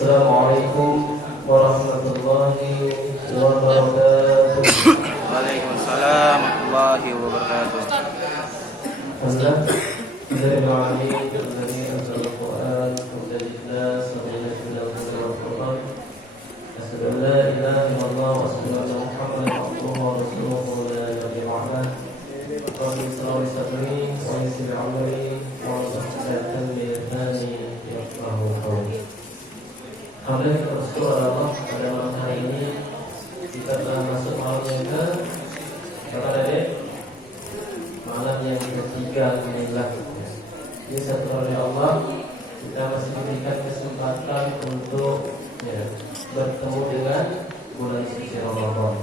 Assalamualaikum warahmatullahi wabarakatuh. Waalaikumsalam warahmatullahi wabarakatuh. Alhamdulillah kita bersyukur Allah pada malam hari ini kita telah masuk malam yang malam yang ketiga. Alhamdulillah. Ini satu oleh Allah kita masih diberikan kesempatan untuk bertemu dengan bulan suci Ramadan.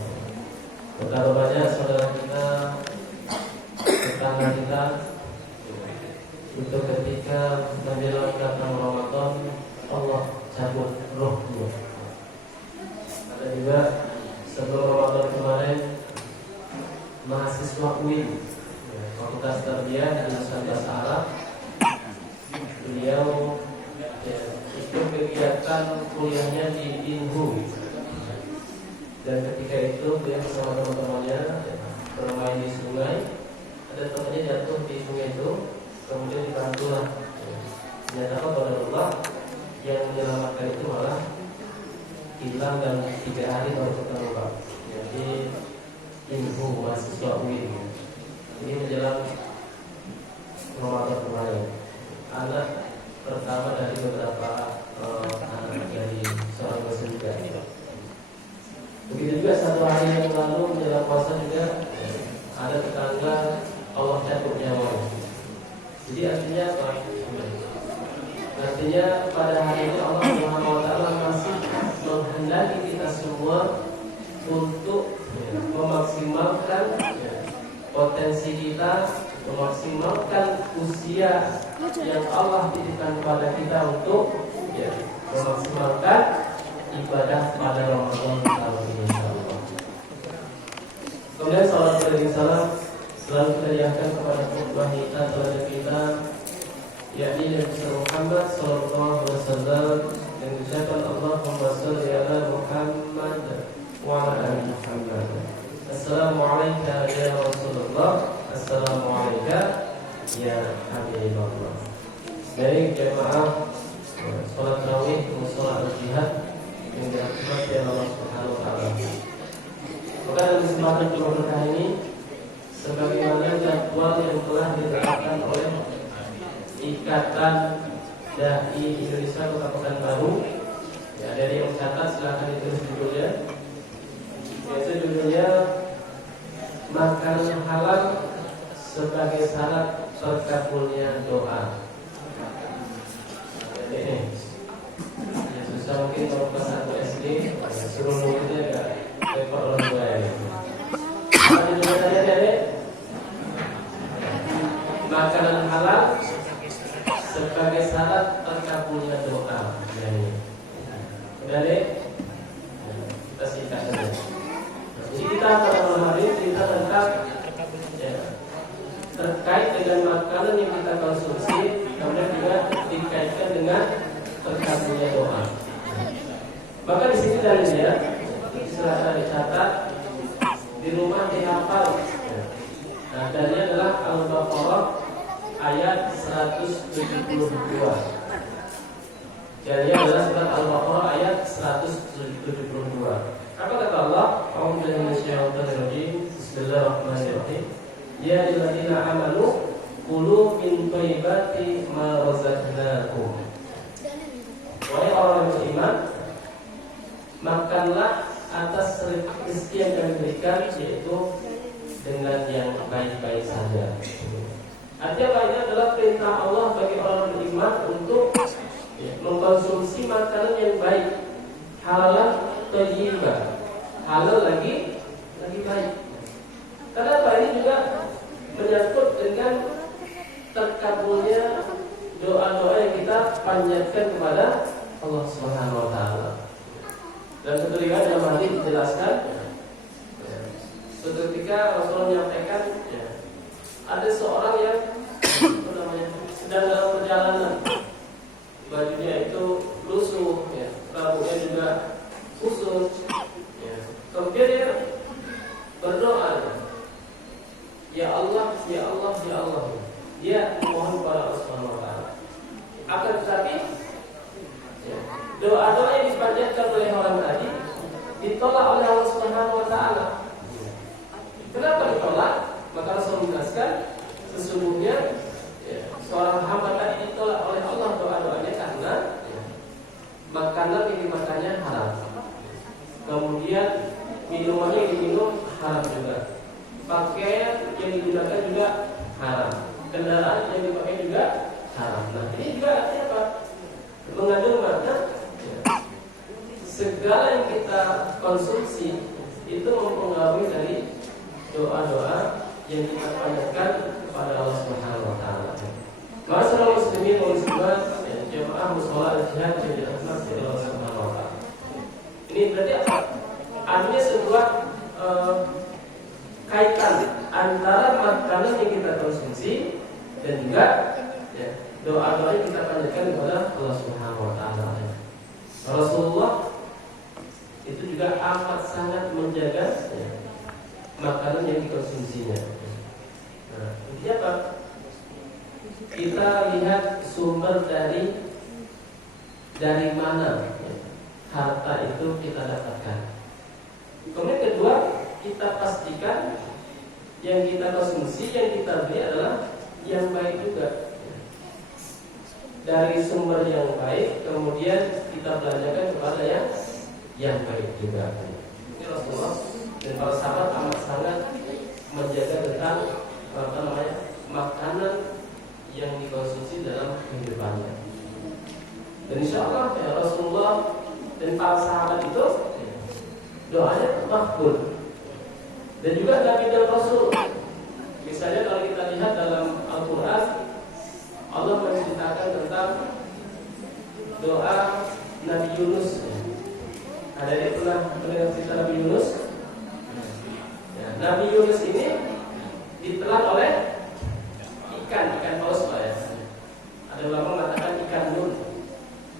Betapa banyak saudara kita, tetangga kita, untuk ketika menjelang datang Ramadan Allah cabut rohnya. Ada juga sebelum Ramadan kemarin mahasiswa UIN Fakultas Tarbiyah dan Bahasa Arab, beliau ikut kegiatan kuliahnya di Inhu, dan ketika itu beliau bersama teman-temannya bermain di sungai. Ada temannya jatuh di sungai itu, kemudian dibantulah. Ternyata pada Allah yang menyelamatkan itu malah hilang dan 3 hari baru ketemu Pak. Jadi Inhu mahasiswa UIN ini menjelang Ramadan kemarin, anak pertama dari beberapa anak dari seorang muslim juga. Begitu juga satu hari yang lalu menjelang puasa juga ada tetangga Allah cabut nyawa. Jadi artinya apa? Artinya pada hari ini Allah Subhanahu wa taala masih menghendaki kita semua untuk memaksimalkan potensi kita, memaksimalkan usia yang Allah titipkan kepada kita untuk memaksimalkan ibadah pada Ramadan tahun ini insyaallah. Kemudian salat dan salam selalu kita lihatkan kepada khutbah kita teladan kita, yakni Nabi Muhammad sallallahu alaihi wasallam, yang diucapkan Allahumma shalli ala Muhammad wa ala ali Muhammad. Assalamualaikum ya Rasulullah, assalamualaikum ya Habibullah. Dari jemaah salat tarawih dan salat al-jihad yang dirahmati Allah Subhanahu wa taala. Maka dalam kesempatan berkah ini, sebagaimana jadwal yang telah ditetapkan oleh Ikatan Dai Indonesia Kota Pekanbaru, dari yang catat silakan ditulis judulnya. Yaitu judulnya makanan halal sebagai syarat terkabulnya doa. Jadi susah mungkin kalau kelas 1 SD suruh nulisnya agak repot orang tua ya. Judulnya tadi Dek, makanan halal sebagai syarat terkabulnya doa. Udah deh, kita singkat saja. Jadi kita pada malam hari kita tentang terkait dengan makanan yang kita konsumsi, kemudian juga dikaitkan dengan terkabulnya doa. Maka di sini dalilnya silakan dicatat di rumah, dihafal. Nah, dalilnya adalah Al-Baqarah ayat 172. Jadi adalah surat Al-Baqarah ayat 172. Apa kata Allah? A'udzu minasyaitonir rajim. Bismillahirrahmanirrahim. Ya ayyuhalladzina amanu kulu min thayyibati ma razaqnakum. Wahai orang yang beriman, makanlah atas rezeki yang kami berikan, yaitu dengan yang baik-baik saja. Artinya ini adalah perintah Allah bagi orang beriman untuk mengkonsumsi makanan yang baik, halal thayyibah, halal lagi baik. Karena ini juga menyangkut dengan terkabulnya doa-doa yang kita panjatkan kepada Allah Subhanahu wa taala. Dan ketika dalam hadis dijelaskan, ketika Rasulullah menyampaikan, ada seorang yang sedang dalam perjalanan, bajunya itu lusuh, kunut, kemudian dia berdoa, ya Allah, ya Allah, ya Allah. Dia memohon kepada Allah Subhanahu wa taala. Akan tetapi doa-doa yang dipanjatkan oleh orang tadi ditolak oleh Allah Subhanahu wa taala. Kenapa ditolak? Maka Rasul menjelaskan sesungguhnya seorang hamba tadi ditolak oleh Allah doa-doanya karena makanan yang dimakannya haram. Kemudian minuman yang diminum haram juga. Pakaian yang digunakan juga haram. Kendaraan yang dipakai juga haram. Nah, ini juga artinya apa? Mengandung makna segala yang kita konsumsi itu mempengaruhi dari doa-doa yang kita panjatkan kepada Allah Subhanahu wa taala. Masyaallah muslimin wal muslimat, jemaah mushola al-jihad yang dirahmati Allah Subhanahu wa taala. Ini berarti apa? Artinya sebuah kaitan antara makanan yang kita konsumsi dan juga doa-doa yang kita panjatkan kepada Allah Subhanahu wa taala. Rasulullah itu juga amat sangat menjaga makanan yang dikonsumsinya. Nah, ini apa? Kita lihat sumber dari mana harta itu kita dapatkan. Kemudian kedua, kita pastikan yang kita konsumsi, yang kita beli adalah yang baik juga. Dari sumber yang baik, kemudian kita belanjakan kepada yang baik juga. Ini Rasulullah dan para sahabat amat sangat menjaga tentang makanan yang dikonsumsi dalam kehidupannya. Dan insya Allah Rasulullah dan para sahabat itu doanya makbul. Dan juga Nabi dan Rasul. Misalnya kalau kita lihat dalam Al-Quran, Allah menceritakan tentang doa Nabi Yunus. Ada yang pernah mendengar cerita Nabi Yunus? Nabi Yunus ini ditelan oleh ikan paus lah ya. Ada ulama mengatakan ikan nun,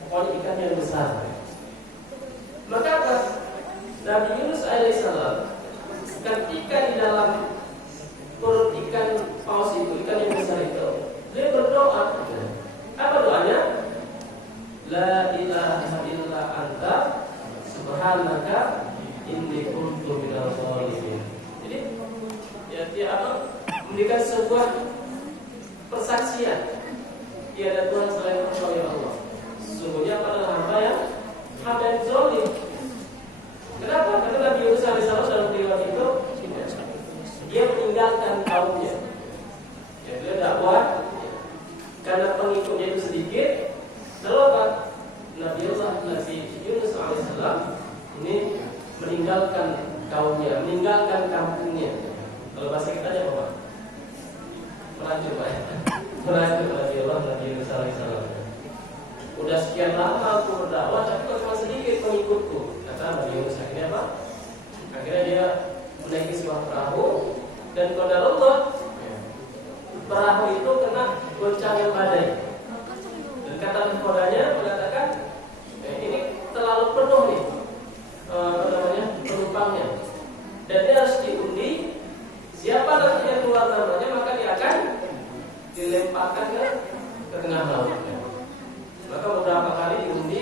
pokoknya ikan yang besar. Maka apa? Nabi Yunus alaihissalam ketika di dalam perut ikan paus itu, ikan yang besar itu, dia berdoa. Apa doanya? La ilaha illa anta subhanaka inni kuntu minadz dzalimin. Jadi dia memberikan sebuah persaksian tiada Tuhan selain kecuali Allah. Sesungguhnya pada hamba yang zalim. Kenapa? Karena Nabi Yunus alaihissalam dalam riwayat itu dia meninggalkan kaumnya. Dia dakwah karena pengikutnya itu sedikit. Lalu apa? Nabi Yunus alaihissalam ini meninggalkan kaumnya, meninggalkan kampungnya. Kalau bahasa kita apa Pak? Meracun Pak. Meracun Nabi Yunus alaihissalam. Udah sekian lama aku berdakwah, tapi kok cuma sedikit pengikutku. Kata Nabi Yunus, akhirnya apa? Akhirnya dia menaiki sebuah perahu, dan qadarullah perahu itu kena goncangan badai. Dan kata nahkodanya mengatakan ini terlalu penuh nih penumpangnya, dan dia harus diundi. Siapa nanti yang keluar namanya, maka dia akan dilemparkan ke tengah laut. Maka beberapa kali diundi,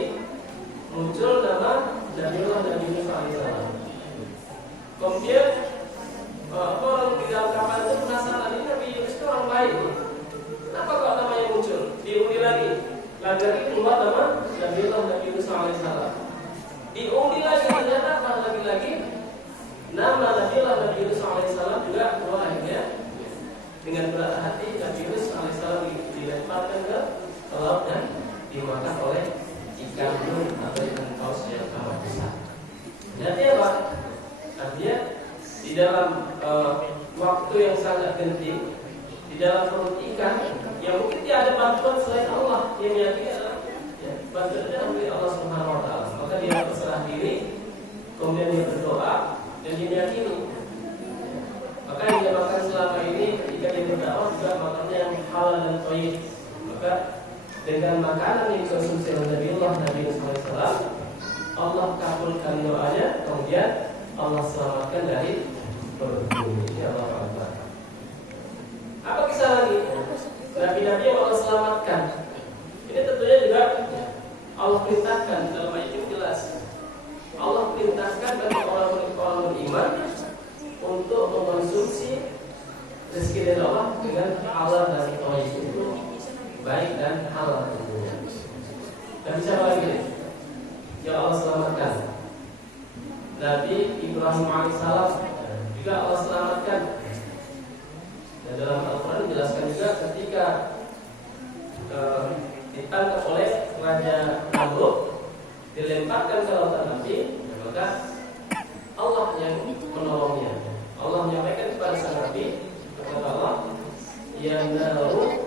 muncul nama Nabi Yunus alaihissalam. Kemudian orang di dalam kapal itu penasaran, ini Nabi Yunus itu orang baik. Kenapa kok namanya muncul? Diundi lagi keluar nama Nabi Yunus alaihissalam. Diundi lagi, ternyata lagi nama Nabi Yunus alaihissalam juga keluar. Akhirnya dengan berat hati Nabi Yunus alaihissalam dilemparkan ke laut dan dimakan oleh ikan nun atau ikan paus yang amat besar. Jadi apa? Artinya di dalam waktu yang sangat genting, di dalam perut ikan yang mungkin tidak ada bantuan selain Allah, yang meyakini adalah bantuan dari Allah Subhanahu wa taala. Maka dia berserah diri, kemudian dia berdoa dan dia meyakini. Maka yang dia makan selama ini ketika dia berdakwah juga makannya yang halal dan thayyib. Maka dengan makanan yang dikonsumsi oleh Nabi Yunus alaihissalam, Allah kabulkan doanya kemudian Allah selamatkan dari berbumi. Ini Allah Akbar. Apa kisah lagi? Nabi-nabi yang Allah selamatkan. Ini tentunya juga Allah perintahkan dalam ayat ini jelas. Allah perintahkan bagi orang beriman untuk mengkonsumsi rezeki dari Allah dengan halal dan thayyib, itu baik dan halal tentunya. Dan siapa lagi yang Allah selamatkan? Nabi Ibrahim alaihissalam juga Allah selamatkan. Dan dalam Al-Quran dijelaskan juga ketika ditangkap oleh Raja Namrud, dilemparkan ke lautan api, maka Allah yang menolongnya. Allah menyampaikan kepada sang Nabi, kata Allah, ya naru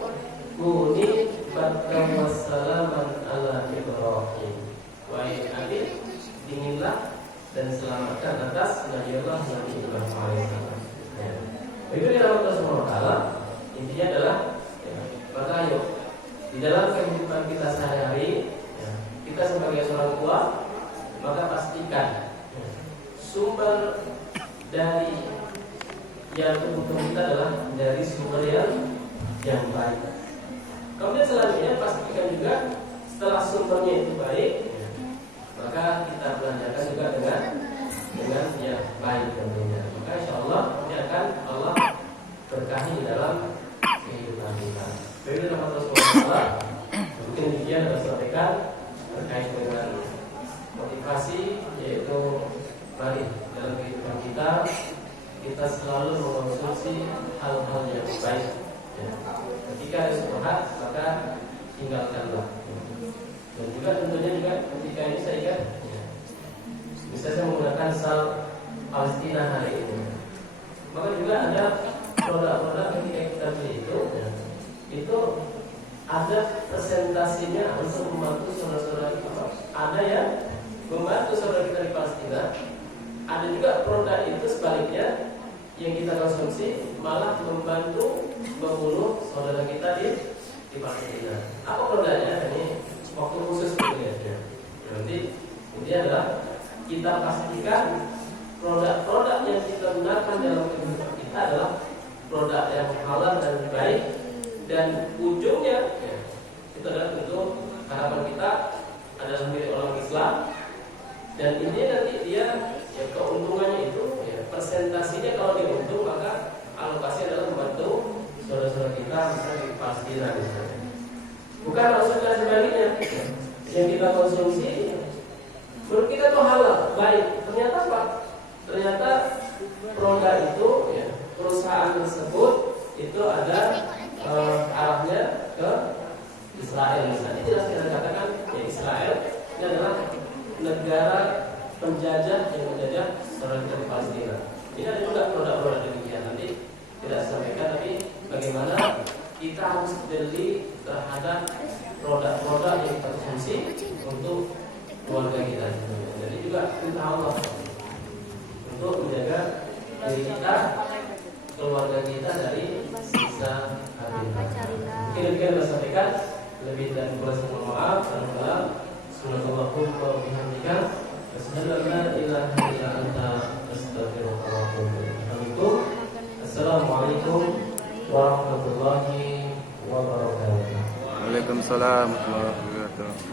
kuni bardan wassalaman ala Ibrahim. Wahai Nabi, dinginlah dan selamatkan atas Nabi Allah Nabi Ibrahim alaihissalam. Itu dirahmati Allah Subhanahu wa taala. Intinya adalah maka ayo di dalam kehidupan kita sehari-hari, kita sebagai seorang tua, maka pastikan sumber dari yang kebutuhan kita adalah dari sumber yang baik. Kemudian selanjutnya pastikan juga setelah sumbernya itu baik, maka kita belanjakan juga dengan yang baik tentunya. Maka insya Allah ini akan Allah berkahi di dalam kehidupan kita. Jadi dalam Rasulullah mungkin demikian dapat sampaikan terkait dengan motivasi, yaitu mari dalam kehidupan kita selalu mengkonsumsi hal-hal yang baik. Ketika ada syubhat maka tinggalkanlah. Dan juga tentunya juga ketika ini saya ingat, bisa saya menggunakan sal Palestina hari ini. Maka juga ada produk-produk ketika kita beli itu ada presentasinya untuk membantu saudara-saudara kita. Ada yang membantu saudara kita di Palestina. Ada juga produk itu sebaliknya yang kita konsumsi malah membantu membunuh saudara kita di Palestina. Apa produknya? Ini waktu khusus ya. Nanti ini adalah kita pastikan produk-produk yang kita gunakan dalam kehidupan kita adalah produk yang halal dan baik, dan ujungnya itu adalah tentu harapan kita adalah milik orang Islam, dan ini nanti dia keuntungannya itu persentasinya kalau diuntung maka alokasi adalah membantu saudara-saudara kita misalnya di Palestina misalnya. Bukan maksudnya sebaliknya yang kita konsumsi menurut kita tuh halal, baik. Ternyata apa? Ternyata produk itu perusahaan tersebut itu ada arahnya ke Israel misalnya. Jelas kita katakan Israel ini adalah negara penjajah yang menjajah saudara kita di Palestina. Ini ada juga produk-produk demikian. Nanti tidak sampaikan, tapi bagaimana kita harus beli terhadap produk-produk yang kita konsumsi untuk keluarga kita. Jadi juga perintah Allah untuk menjaga diri kita, keluarga kita dari siksa api neraka. Mungkin demikian saya sampaikan. Lebih dan kurang mohon maaf. Subhanallahumma wa bihamdika asyhadu an la ilaha illa anta astaghfiruka wa atubu ilaik. Assalamualaikum warahmatullahi wabarakatuh. Waalaikumsalam warahmatullahi wabarakatuh.